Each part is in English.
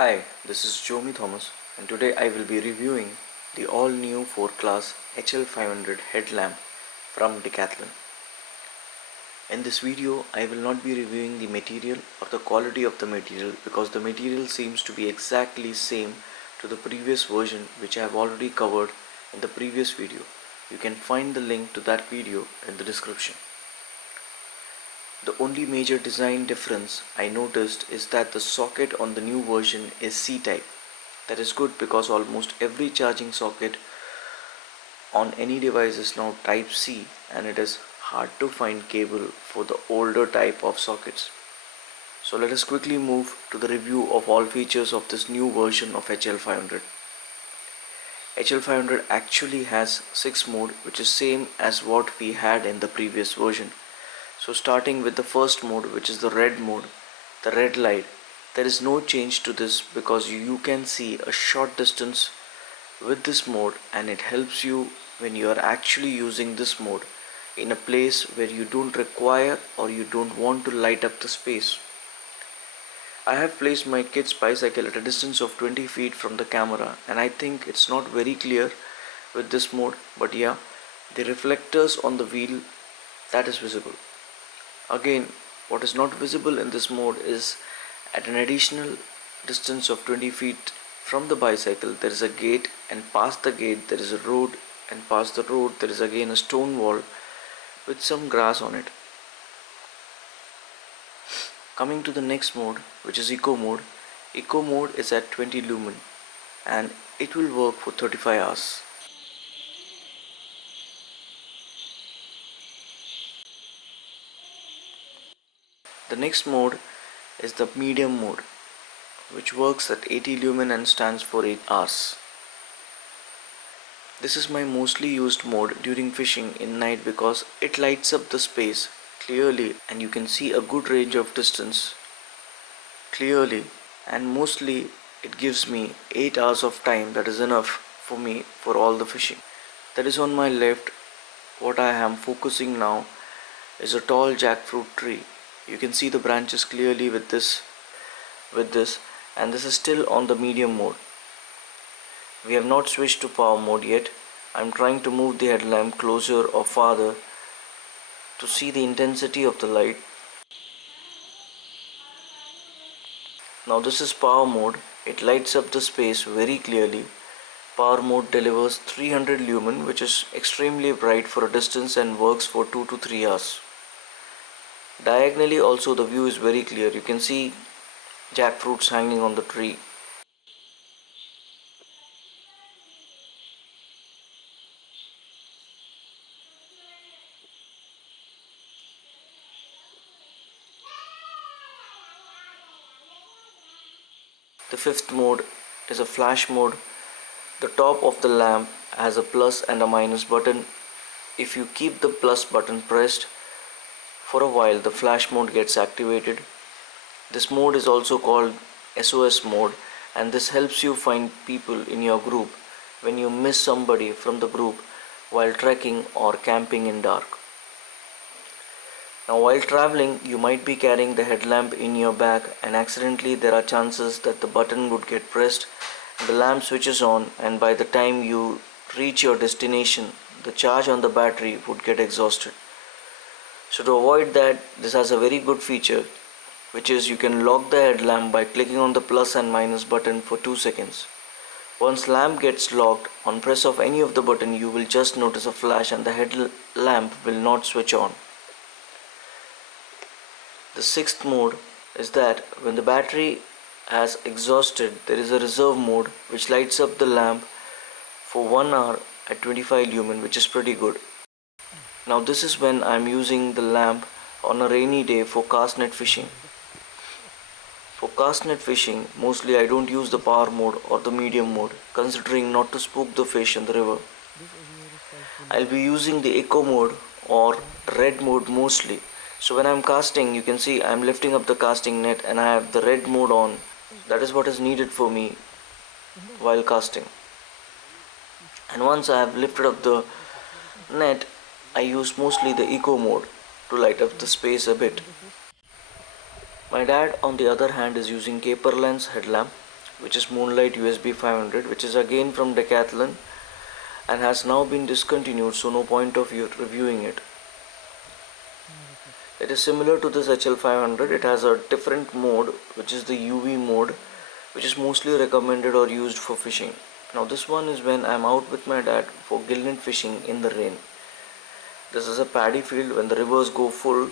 Hi, this is Jomi Thomas, and today I will be reviewing the all-new 4-class HL500 headlamp from Decathlon. In this video, I will not be reviewing the material or the quality of the material because the material seems to be exactly same to the previous version which I have already covered in the previous video. You can find the link to that video in the description. The only major design difference I noticed is that the socket on the new version is C-type. That is good because almost every charging socket on any device is now type C, and it is hard to find cable for the older type of sockets. So let us quickly move to the review of all features of this new version of HL500. HL500 actually has 6 mode, which is same as what we had in the previous version. So starting with the first mode, which is the red mode, the red light, there is no change to this because you can see a short distance with this mode, and it helps you when you are actually using this mode in a place where you don't require or you don't want to light up the space. I have placed my kid's bicycle at a distance of 20 feet from the camera, and I think it's not very clear with this mode, but yeah, the reflectors on the wheel, that is visible. Again, what is not visible in this mode is at an additional distance of 20 feet from the bicycle there is a gate, and past the gate there is a road, and past the road there is again a stone wall with some grass on it. Coming to the next mode, which is Eco mode. Eco mode is at 20 lumen and it will work for 35 hours. The next mode is the medium mode, which works at 80 lumen and stands for 8 hours. This is my mostly used mode during fishing in night because it lights up the space clearly and you can see a good range of distance clearly, and mostly it gives me 8 hours of time. That is enough for me for all the fishing. That is on my left. What I am focusing now is a tall jackfruit tree. You can see the branches clearly with this, and this is still on the medium mode. We have not switched to power mode yet. I am trying to move the headlamp closer or farther to see the intensity of the light. Now this is power mode. It lights up the space very clearly. Power mode delivers 300 lumen, which is extremely bright for a distance and works for 2 to 3 hours. Diagonally also the view is very clear. You can see jackfruits hanging on the tree. The fifth mode is a flash mode. The top of the lamp has a plus and a minus button. If you keep the plus button pressed for a while, the flash mode gets activated. This mode is also called SOS mode, and this helps you find people in your group when you miss somebody from the group while trekking or camping in dark. Now while traveling, you might be carrying the headlamp in your bag, and accidentally there are chances that the button would get pressed, the lamp switches on, and by the time you reach your destination, the charge on the battery would get exhausted. So to avoid that, this has a very good feature, which is you can lock the headlamp by clicking on the plus and minus button for 2 seconds. Once lamp gets locked, on press of any of the button you will just notice a flash and the headlamp will not switch on. The sixth mode is that when the battery has exhausted, there is a reserve mode which lights up the lamp for 1 hour at 25 lumen, which is pretty good. Now this is when I am using the lamp on a rainy day for cast net fishing. For cast net fishing, mostly I don't use the power mode or the medium mode, considering not to spook the fish in the river. I'll be using the eco mode or red mode mostly. So when I'm casting, you can see I'm lifting up the casting net and I have the red mode on. That is what is needed for me while casting. And once I have lifted up the net, I use mostly the eco mode to light up the space a bit. My dad on the other hand is using caper lens headlamp, which is Moonlight USB 500, which is again from Decathlon and has now been discontinued, so no point of reviewing it. It is similar to this HL500. It has a different mode, which is the UV mode, which is mostly recommended or used for fishing. Now this one is when I am out with my dad for gillnet fishing in the rain. This is a paddy field. When the rivers go full,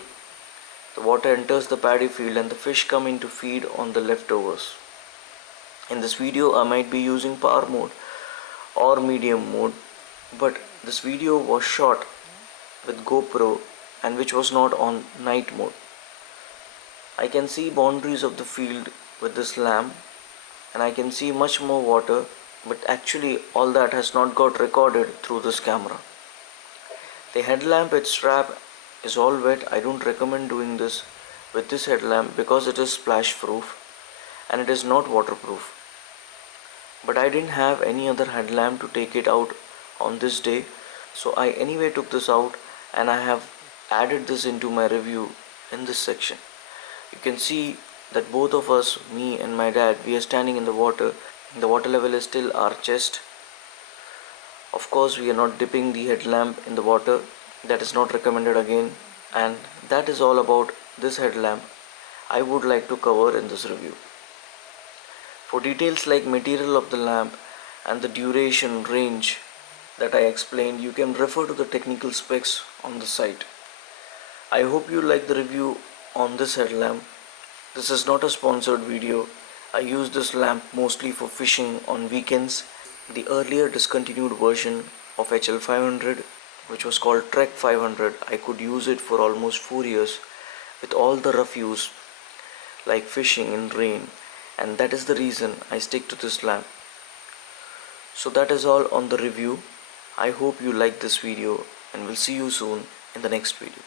the water enters the paddy field and the fish come in to feed on the leftovers. In this video I might be using power mode or medium mode, but this video was shot with GoPro and which was not on night mode. I can see boundaries of the field with this lamp and I can see much more water, but actually all that has not got recorded through this camera. The headlamp, its strap is all wet. I don't recommend doing this with this headlamp because it is splash proof and it is not waterproof. But I didn't have any other headlamp to take it out on this day, so I anyway took this out and I have added this into my review in this section. You can see that both of us, me and my dad, we are standing in the water. The water level is still our chest. Of course we are not dipping the headlamp in the water, that is not recommended again, and that is all about this headlamp I would like to cover in this review. For details like material of the lamp and the duration range that I explained, you can refer to the technical specs on the site. I hope you like the review on this headlamp. This is not a sponsored video. I use this lamp mostly for fishing on weekends. The earlier discontinued version of HL500, which was called Trek 500, I could use it for almost 4 years with all the rough use like fishing in rain, and that is the reason I stick to this lamp. So that is all on the review. I hope you like this video and will see you soon in the next video.